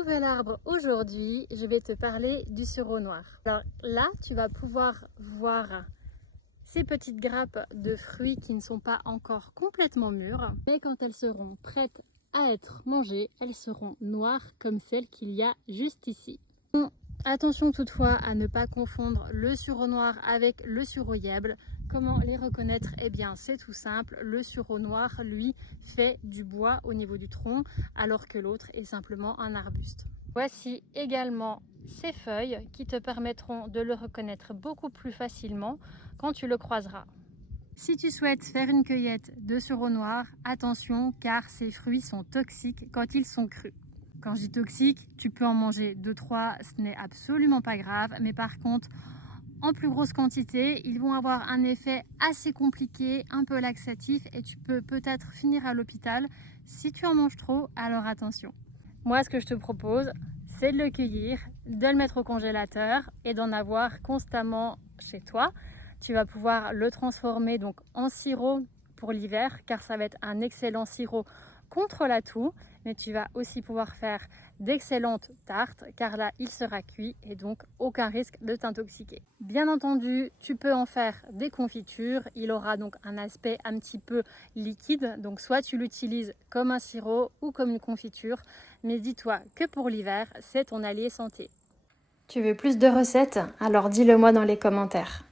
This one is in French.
nouvel arbre aujourd'hui, je vais te parler du sureau noir. Alors là, tu vas pouvoir voir ces petites grappes de fruits qui ne sont pas encore complètement mûres, mais quand elles seront prêtes à être mangées, elles seront noires comme celles qu'il y a juste ici. Bon, attention toutefois à ne pas confondre le sureau noir avec le sureau-yèble. Comment les reconnaître? Eh bien c'est tout simple, le sureau noir lui fait du bois au niveau du tronc alors que l'autre est simplement un arbuste. Voici également ces feuilles qui te permettront de le reconnaître beaucoup plus facilement quand tu le croiseras. Si tu souhaites faire une cueillette de sureau noir, attention car ces fruits sont toxiques quand ils sont crus. Quand je dis toxique, tu peux en manger 2-3, ce n'est absolument pas grave, mais par contre, en plus grosse quantité, ils vont avoir un effet assez compliqué, un peu laxatif et tu peux peut-être finir à l'hôpital. Si tu en manges trop, alors attention. Moi, ce que je te propose, c'est de le cueillir, de le mettre au congélateur et d'en avoir constamment chez toi. Tu vas pouvoir le transformer donc en sirop pour l'hiver car ça va être un excellent sirop contre la toux, mais tu vas aussi pouvoir faire d'excellentes tartes car là il sera cuit et donc aucun risque de t'intoxiquer. Bien entendu, tu peux en faire des confitures, il aura donc un aspect un petit peu liquide, donc soit tu l'utilises comme un sirop ou comme une confiture, mais dis-toi que pour l'hiver, c'est ton allié santé. Tu veux plus de recettes? Alors dis-le moi dans les commentaires.